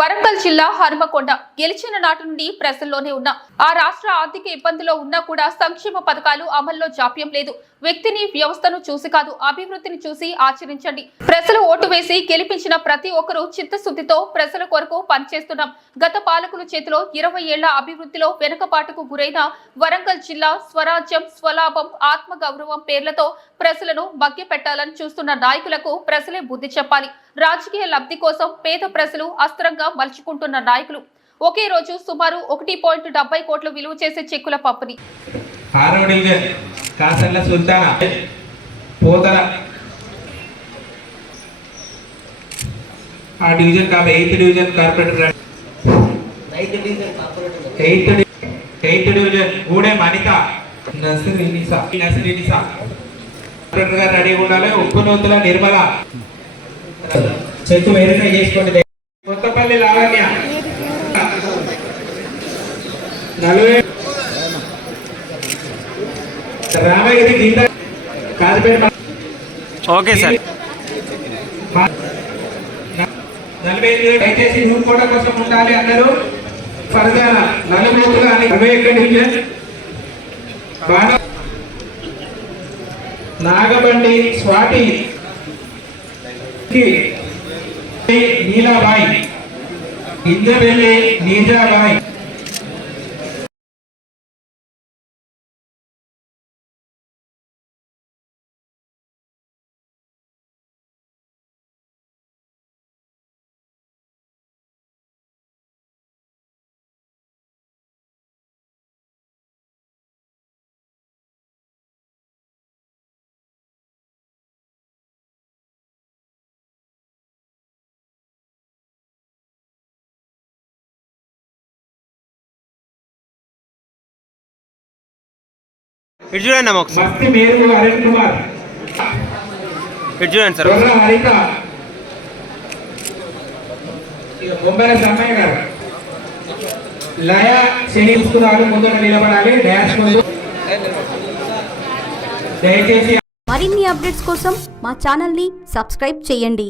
వరంగల్ జిల్లా హనుమకొండ గెలిచిన నాటి నుండి ప్రజల్లోనే ఉన్న ఆ రాష్ట్ర ఆర్థిక ఇబ్బందిలో ఉన్నా కూడా సంక్షేమ పథకాలు అమల్లో జాప్యం లేదు. వ్యక్తిని వ్యవస్థను చూసి కాదు, అభివృద్ధిని చూసి ఆచరించండి. ప్రజలు ఓటు వేసి గెలిపించిన ప్రతి ఒక్కరూ చిత్తశుద్ధితో ప్రజల కొరకు పనిచేస్తున్నాం. గత పాలకుల చేతిలో 20 ఏళ్ల అభివృద్ధిలో వెనుకబాటుకు గురైన వరంగల్ జిల్లా స్వరాజ్యం, స్వలాభం, ఆత్మగౌరవం పేర్లతో ప్రజలను మభ్యపెట్టాలని చూస్తున్న నాయకులకు ప్రజలే బుద్ధి చెప్పాలి. రాజకీయ లబ్ధి కోసం పేద ప్రజలు అస్త్రంగా మలుచుకుంటున్న నాయకులు ఒకే రోజు సుమారు 1.70 కోట్లు విలువ చేసే చెక్కుల పంపిణీ. రెడీ ఉండాలి. ఉప్పునూతుల నిర్మల చెక్కు వెరిఫై చేసుకోండి. కొత్తపల్లి లావణ్య 40 రామగిరి గీత కాజపేట. Okay sir. 45 దయచేసి రూమ్ కోట కోసం ఉండాలి అందరూ. ఫర్జాన నలుమూతుల 21 డివిజన్. నాగబండి స్వాతి नीलाबाई, इंद्रवेली नीजाबाई, ఇటు చూడండి అమ్మ ఒకసారి. మస్తి మేరు అరుణ్ కుమార్, ఇటు చూడండి సార్. హరిత, బొంబాయి సమ్మయ్య గారు, లయ శని చూసుకున్నారు. ముందుగా నిలబడాలి. డాష్ ముందు దయచేసి. మరిన్ని అప్డేట్స్ కోసం మా ఛానల్ని సబ్స్క్రైబ్ చేయండి.